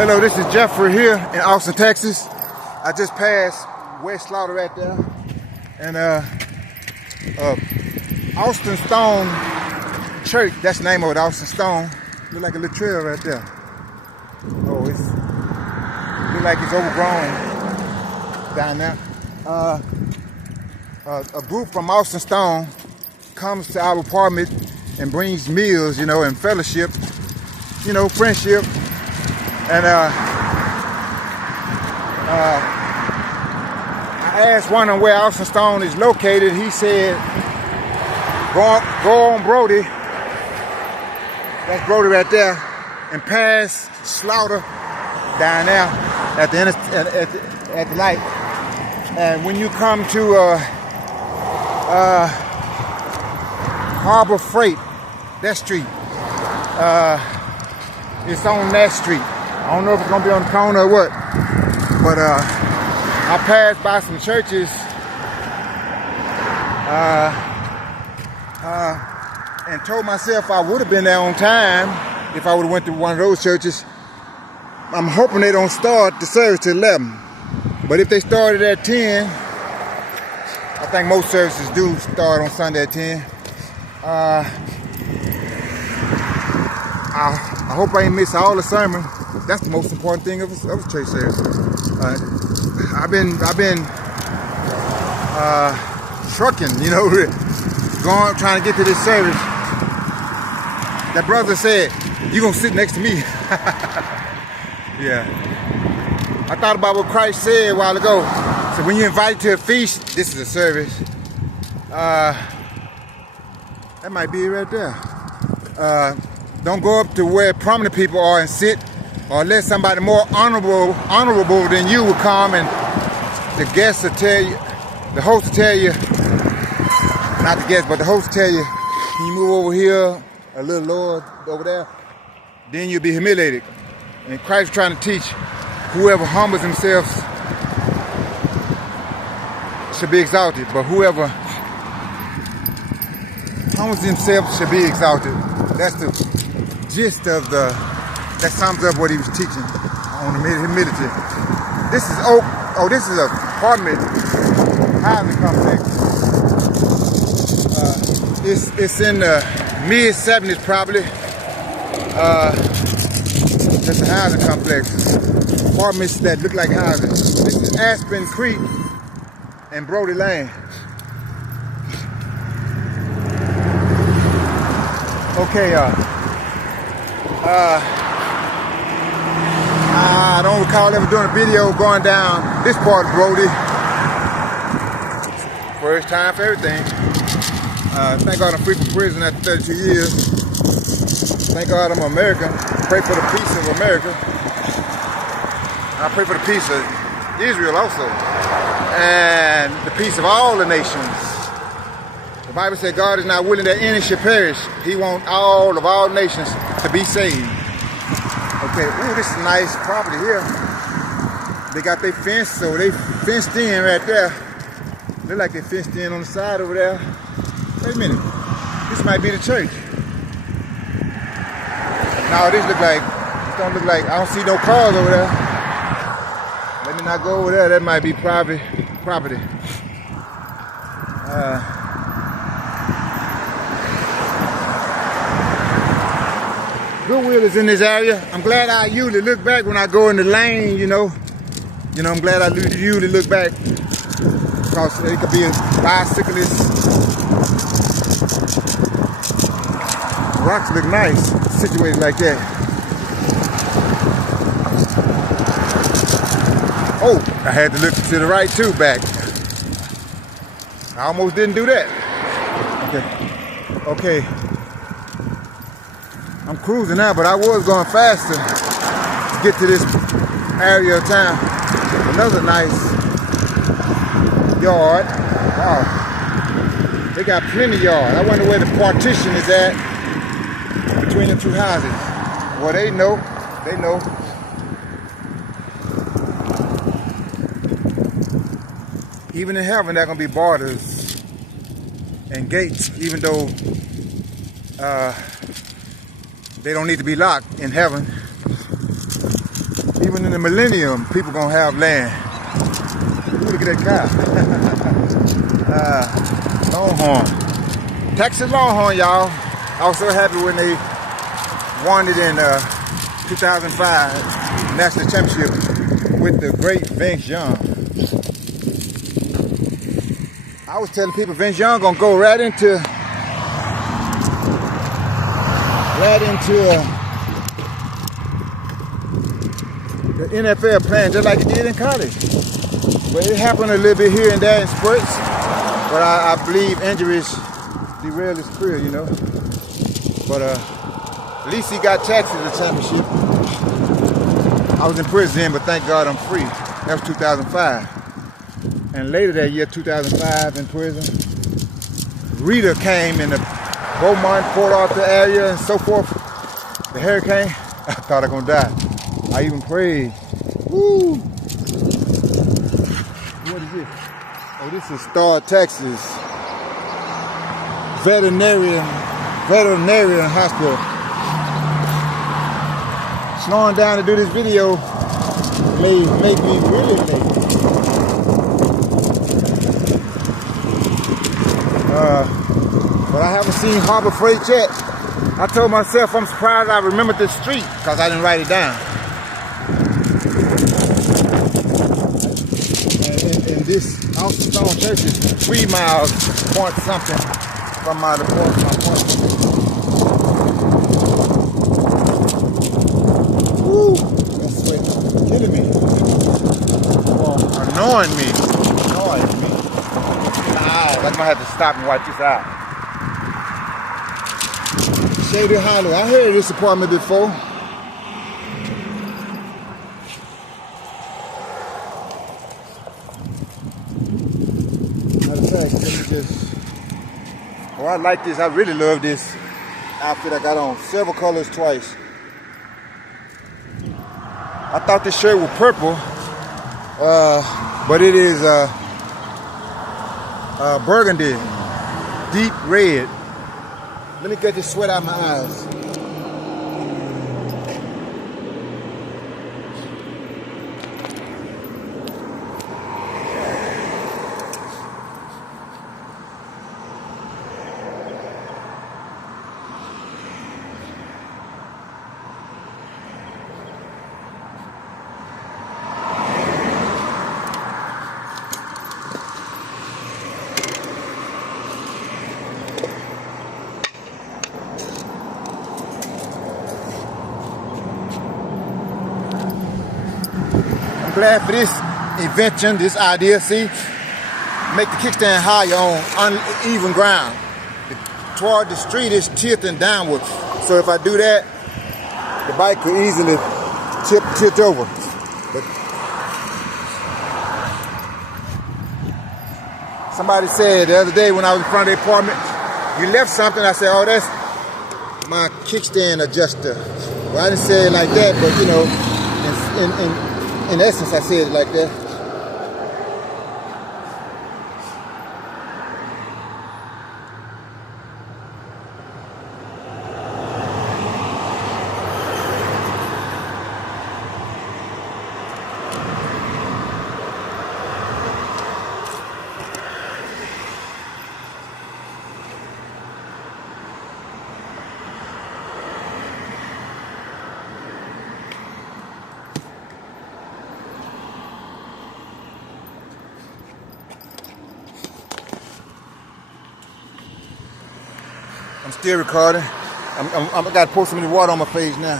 Hello, this is Jeffrey here in Austin, Texas. I just passed W Slaughter right there. And Austin Stone Church, that's the name of it, Austin Stone. Look like a little trail right there. Oh, it look like it's overgrown down there. A group from Austin Stone comes to our apartment and brings meals, you know, and fellowship, you know, friendship. And I asked one of them where Austin Stone is located. He said, go on Brodie. That's Brodie right there. And pass Slaughter down there at the at the light. And when you come to Harbor Freight, that street, it's on that street. I don't know if it's gonna be on the corner or what, but I passed by some churches and told myself I would have been there on time if I would have went to one of those churches. I'm hoping they don't start the service till 11, but if they started at 10, I think most services do start on Sunday at 10. I hope I ain't miss all the sermon. That's the most important thing of a church service. I've been trucking, you know, trying to get to this service. That brother said, "You gonna sit next to me?" Yeah. I thought about what Christ said a while ago. So when you're invited to a feast, this is a service. That might be it right there. Don't go up to where prominent people are and sit, or let somebody more honorable than you will come, and the guests will tell you, the host will tell you, not the guest, but the host will tell you, can you move over here, a little lower over there? Then you'll be humiliated. And Christ is trying to teach whoever humbles themselves should be exalted, but whoever humbles themselves should be exalted. That's the gist of that sums up what he was teaching on humility. This is this is an apartment housing complex. It's in the mid-70s probably. That's a housing complex. Apartments that look like houses. This is Aspen Creek and Brodie Lane. Okay, I don't recall ever doing a video going down this part of Brodie. First time for everything. Thank God I'm free from prison after 32 years. Thank God I'm American. Pray for the peace of America. I pray for the peace of Israel also. And the peace of all the nations. The Bible said God is not willing that any should perish. He wants all nations to be saved. Okay, ooh, this is a nice property here. They got their fence, so they fenced in right there. Look like they fenced in on the side over there. Wait a minute, this might be the church. No, this don't look like, I don't see no cars over there. Let me not go over there, that might be private property. Goodwill is in this area. I'm glad I usually look back when I go in the lane, you know. I'm glad I usually look back because it could be a bicyclist. Rocks look nice, situated like that. Oh, I had to look to the right too, back. I almost didn't do that. Okay. I'm cruising now, but I was going faster to get to this area of town. Another nice yard. Wow. They got plenty of yard. I wonder where the partition is at between the two houses. Well, they know. Even in heaven, there are going to be borders and gates, even though they don't need to be locked in heaven. Even in the millennium, people gonna have land. Ooh, look at that cow. Longhorn. Texas Longhorn, y'all. I was so happy when they won it in 2005 National Championship with the great Vince Young. I was telling people Vince Young gonna go right into the NFL playing just like he did in college. But it happened a little bit here and there in spurts. But I believe injuries derailed his career, you know. But at least he got Texas the championship. I was in prison then, but thank God I'm free. That was 2005. And later that year, 2005, in prison, Rita came in the Beaumont, Port Arthur area and so forth. The hurricane, I thought I was gonna die. I even prayed. Woo! What is this? Oh, this is Star, Texas. Veterinarian Hospital. Slowing down to do this video may make me really late. But I haven't seen Harbor Freight yet. I told myself I'm surprised I remembered this street because I didn't write it down. And this Austin Stone Church is 3 miles point something from my apartment. Woo! That sweat killing me. Well, annoying me. I'm gonna have to stop and wipe this out. Shady Hollow. I heard of this apartment before. Matter of fact, let me just. Oh, I like this. I really love this outfit I got on. Several colors twice. I thought this shirt was purple, but it is burgundy, deep red. Let me get this sweat out of my eyes. I'm glad for this invention, this idea, see? Make the kickstand higher on uneven ground. Toward the street is tilting downward. So if I do that, the bike could easily tilt over. But somebody said the other day when I was in front of the apartment, you left something. I said, oh, that's my kickstand adjuster. Well, I didn't say it like that, but you know, in essence, I said it like that. I'm still recording. I got to pour some of the water on my face now.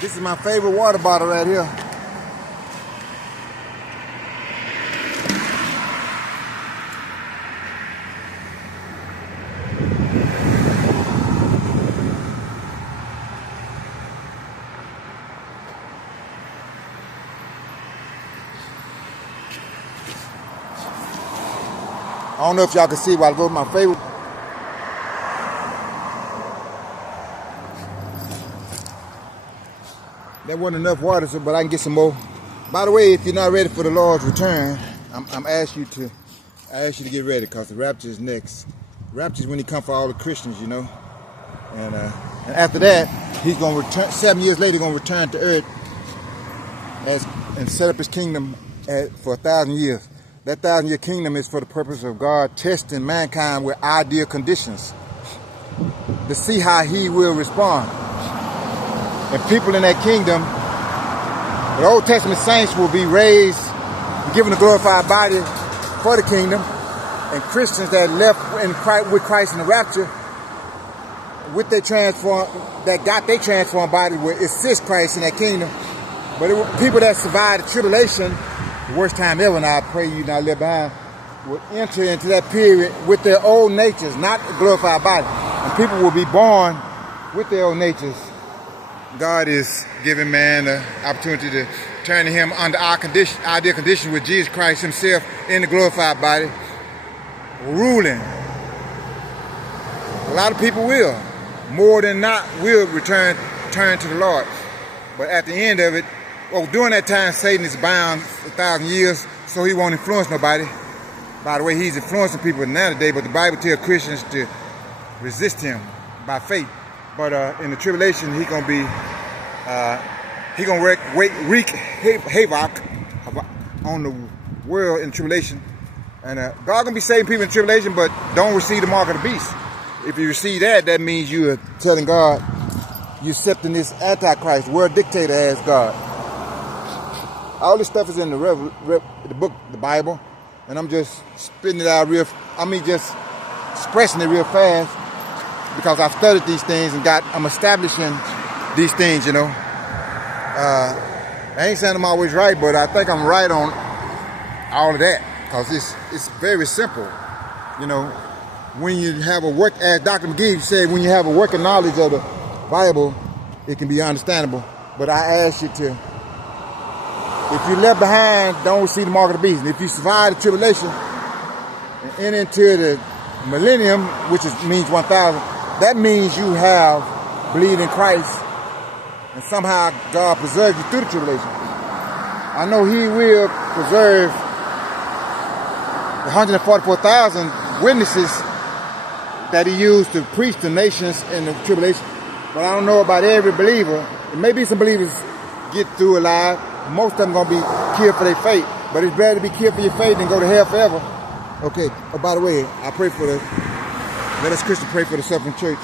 This is my favorite water bottle right here. I don't know if y'all can see, but I go with my favorite. There wasn't enough water, so, but I can get some more. By the way, if you're not ready for the Lord's return, I'm asking you to get ready, because the rapture is next. Rapture is when he comes for all the Christians, you know. And after that, he's going to return. 7 years later, he's going to return to earth and set up his kingdom for 1,000 years. That 1,000-year kingdom is for the purpose of God testing mankind with ideal conditions to see how he will respond. And people in that kingdom, the Old Testament saints will be raised, given a glorified body for the kingdom, and Christians that left with Christ in the rapture, with their got their transformed body, will assist Christ in that kingdom. But people that survived the tribulation, the worst time ever, and I pray you not live behind, will enter into that period with their old natures, not a glorified body. And people will be born with their old natures. God is giving man the opportunity to turn to him under our ideal condition with Jesus Christ himself in the glorified body, ruling. A lot of people will, more than not, will turn to the Lord. But at the end of it, during that time, Satan is bound 1,000 years, so he won't influence nobody. By the way, he's influencing people now today, but the Bible tells Christians to resist him by faith. But in the tribulation, he's gonna wreak havoc on the world in tribulation. And God gonna be saving people in tribulation, but don't receive the mark of the beast. If you receive that, that means you are telling God you're accepting this Antichrist, world dictator as God. All this stuff is in the book, the Bible, and I'm just spitting it out just expressing it real fast, because I've studied these things and I'm establishing these things, you know. I ain't saying I'm always right, but I think I'm right on all of that, because it's very simple, you know. When you have as Dr. McGee said, when you have a working knowledge of the Bible, it can be understandable. But I ask you to, if you're left behind, don't receive the mark of the beast. And if you survive the tribulation and enter into the millennium, which means 1,000, that means you have believed in Christ, and somehow God preserved you through the tribulation. I know he will preserve the 144,000 witnesses that he used to preach to nations in the tribulation. But I don't know about every believer. And maybe some believers get through alive. Most of them going to be killed for their faith. But it's better to be killed for your faith than go to hell forever. Okay. Oh, by the way, I pray for let us Christians pray for the suffering church.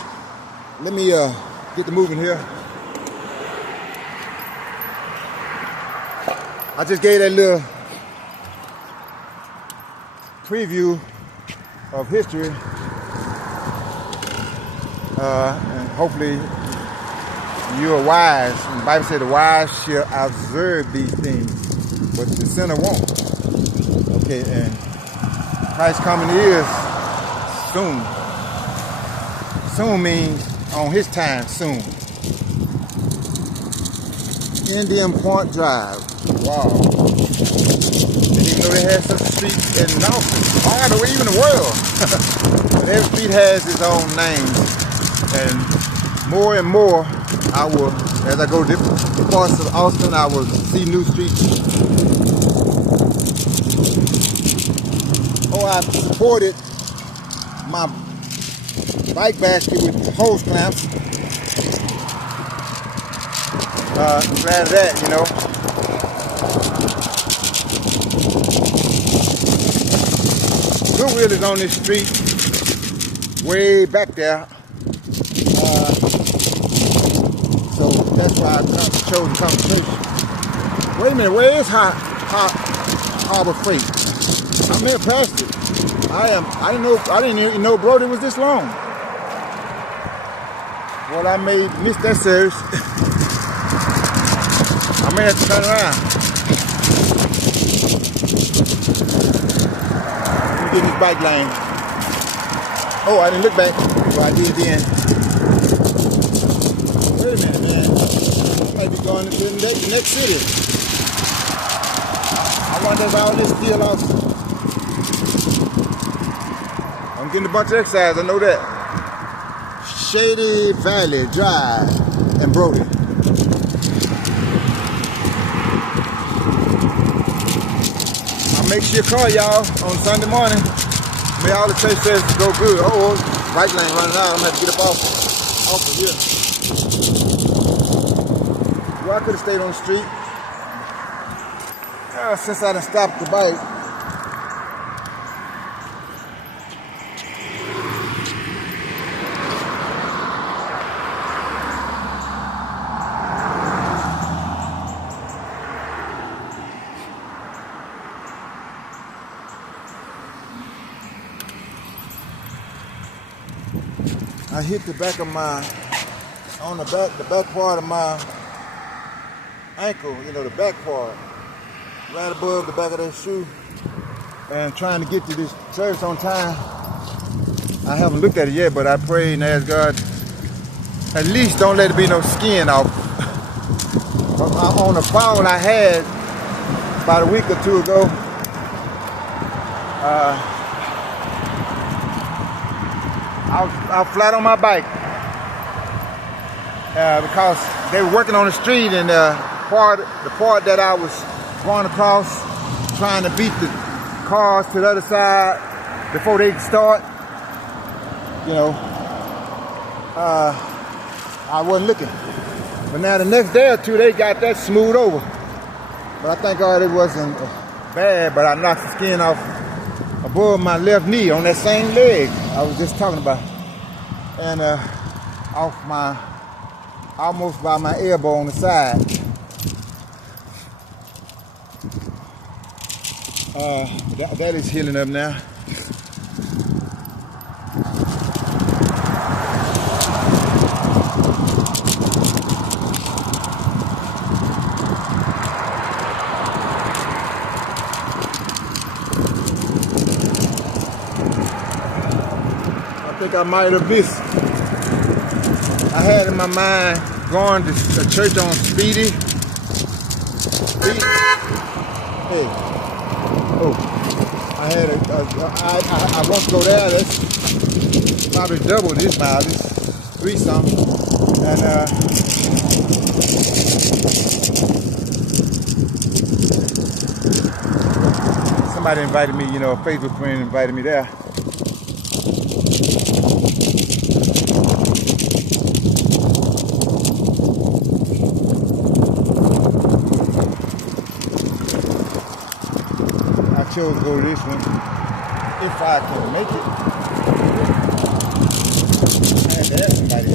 Let me get the moving here. I just gave that little preview of history. And hopefully you are wise. And the Bible said the wise shall observe these things, but the sinner won't. Okay, and Christ's coming is soon. Soon means on his time, soon. Indian Point Drive. Wow. Didn't even know they had such a street in Norfolk. All the way, even the world. But every street has its own name. And more, as I go to different parts of Austin, I will see new streets. Oh, I supported my bike basket with hose clamps. I'm glad of that, you know. Goodwill is on this street, way back there. So that's why I chose to come to church. Wait a minute, where is Harbor Freight? I'm here past it. I didn't even know Brodie was this long. Well, I may miss that service. I may have to turn around. Let me get in this bike lane. Oh, I didn't look back. Well, I did then. Wait a minute, man. I might be going to the next city. I wonder if all this still awesome. I'm getting a bunch of exercise, I know that. Shady Valley Drive and Brodie. make sure you call y'all on Sunday morning. May all the church services go good. Oh, right lane running out. I'm gonna have to get up off of here. Well, I could have stayed on the street. Since I done stopped the bike. I hit the back of my, the back part of my ankle, you know, the back part, right above the back of that shoe, and trying to get to this service on time. I haven't looked at it yet, but I prayed and asked God, at least don't let it be no skin off. On the fall I had about a week or two ago, I was flat on my bike because they were working on the street, and the part that I was going across, trying to beat the cars to the other side before they start, you know, I wasn't looking. But now the next day or two, they got that smooth over. But I thank God it wasn't bad, but I knocked the skin off above my left knee on that same leg I was just talking about, and off my, almost by my elbow on the side. That is healing up now. I think I might have missed. I had in my mind going to a church on Speedy. Hey. Oh. I had I want to go there. That's probably double this mile. This 3 something. And somebody invited me, you know, a Facebook friend invited me there. I chose to go to this one if I can make it. I had to ask somebody.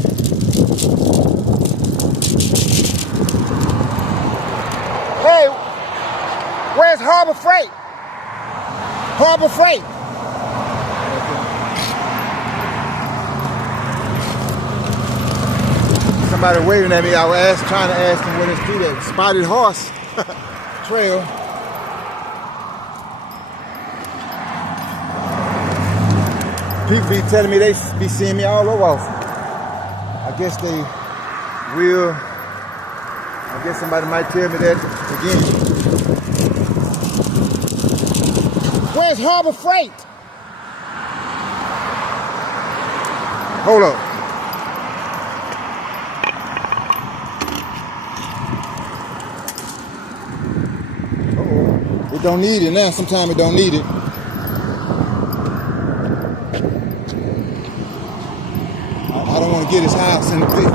Hey, where's Harbor Freight? Harbor Freight. Somebody waving at me. I was trying to ask them where it's through that Spotted Horse trail. People be telling me they be seeing me all over. I guess they will. I guess somebody might tell me that again. Where's Harbor Freight? Hold up. Uh-oh. It don't need it now. Sometimes it don't need it. I don't want to get his house in the pit.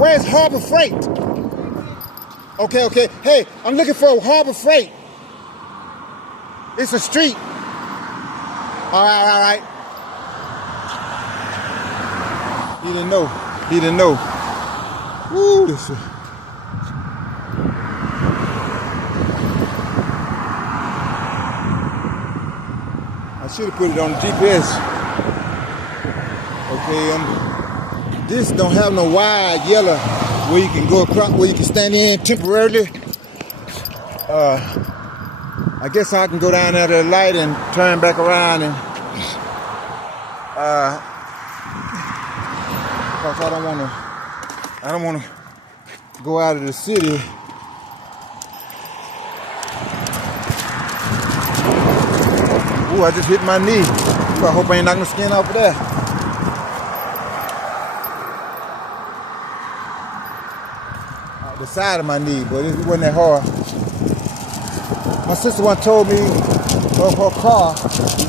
Where's Harbor Freight? Okay. Hey, I'm looking for Harbor Freight. It's a street. All right. He didn't know. Woo, this is... I should have put it on the GPS. Okay, this don't have no wide yellow where you can go across, where you can stand in temporarily. I guess I can go down there to the light and turn back around, and because I don't want to go out of the city. Ooh, I just hit my knee. Ooh, I hope I ain't knocking the skin off of that. The side of my knee, but it wasn't that hard. My sister once told me of her car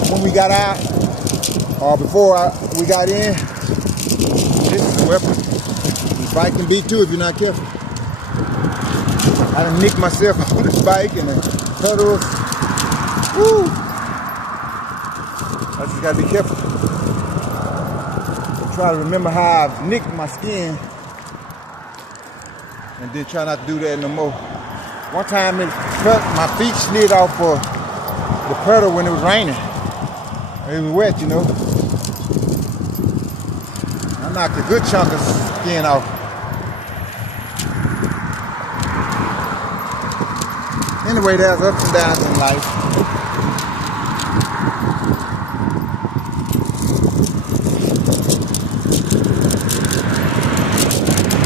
when we got out, or before we got in. This is a weapon. The bike can be too if you're not careful. I done nicked myself on this bike and the pedals. Woo! I just gotta be careful. Try to remember how I've nicked my skin and then try not to do that no more. One time my feet slid off the pedal when it was raining. It was wet, you know. I knocked a good chunk of skin off. Anyway, there's ups and downs in life.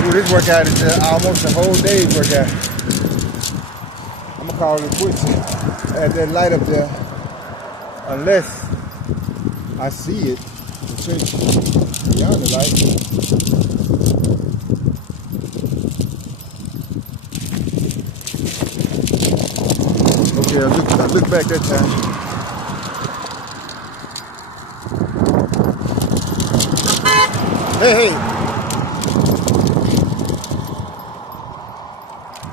Ooh, this workout is almost a whole day's workout. I'm gonna call it quits at that light up there, unless I see it. The church beyond the light. Okay, I look back that time. Hey!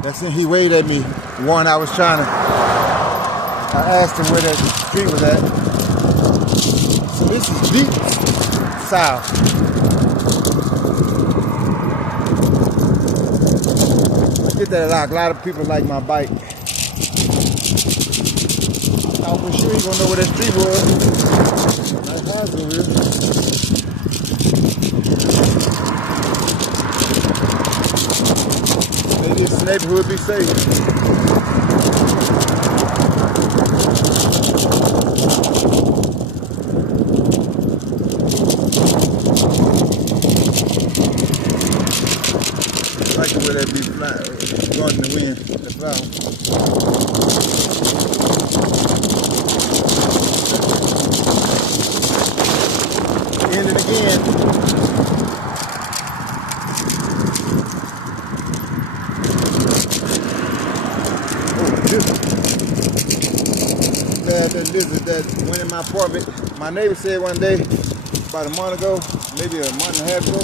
That's it. He waved at me. One, I asked him where that street was at. So this is deep south. I get that a lot. A lot of people like my bike. I was for sure you gonna know where that street was. Nice house over here. Maybe this neighborhood be safe. I like the way that be flying, going in the wind, the flower. Again and again. Glad that lizard that went in my apartment. My neighbor said one day, about a month ago, maybe a month and a half ago,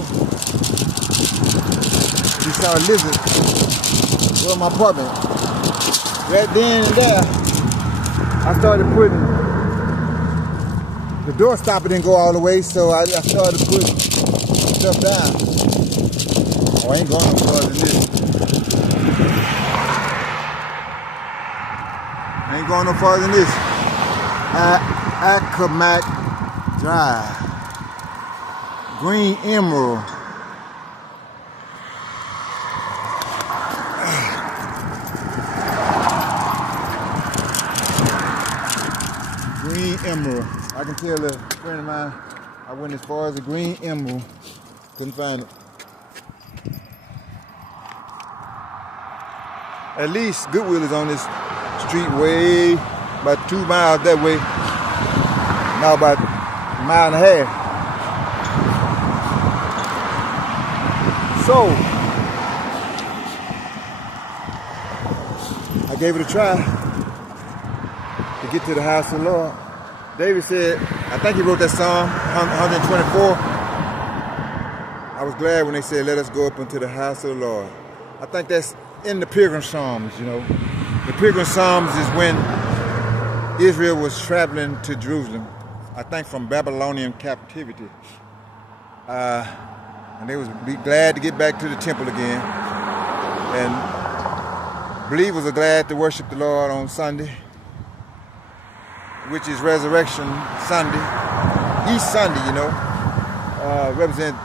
he saw a lizard go in my apartment. Right then and there, I started putting, the door stopper didn't go all the way, so I started putting stuff down. Oh, I ain't going no further than this. I ain't going no farther than this. Accomac Drive. Green Emerald. Green Emerald. I can tell a friend of mine, I went as far as the Green Emerald. Couldn't find it. At least Goodwill is on this street way about 2 miles that way. Now about a mile and a half. So I gave it a try to get to the house of the Lord. David said, I think he wrote that Psalm 124. I was glad when they said, let us go up into the house of the Lord. I think that's in the Pilgrim Psalms, you know. The Pilgrim Psalms is when Israel was traveling to Jerusalem, I think from Babylonian captivity. And they would be glad to get back to the temple again. And believers are glad to worship the Lord on Sunday, which is Resurrection Sunday. Each Sunday, you know, represent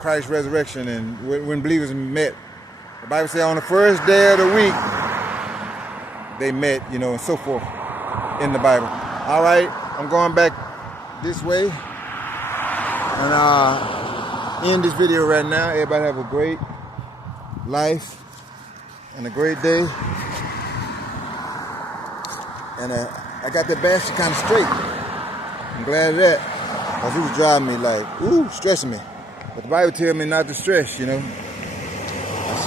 Christ's resurrection and when believers met. The Bible says on the first day of the week, they met, you know, and so forth in the Bible. All right, I'm going back this way. And end this video right now. Everybody have a great life and a great day. And I got that bastard kind of straight. I'm glad of that. Because he was driving me like, ooh, stressing me. But the Bible tells me not to stress, you know.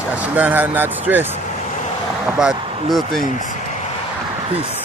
I should learn how not to stress about little things. Peace.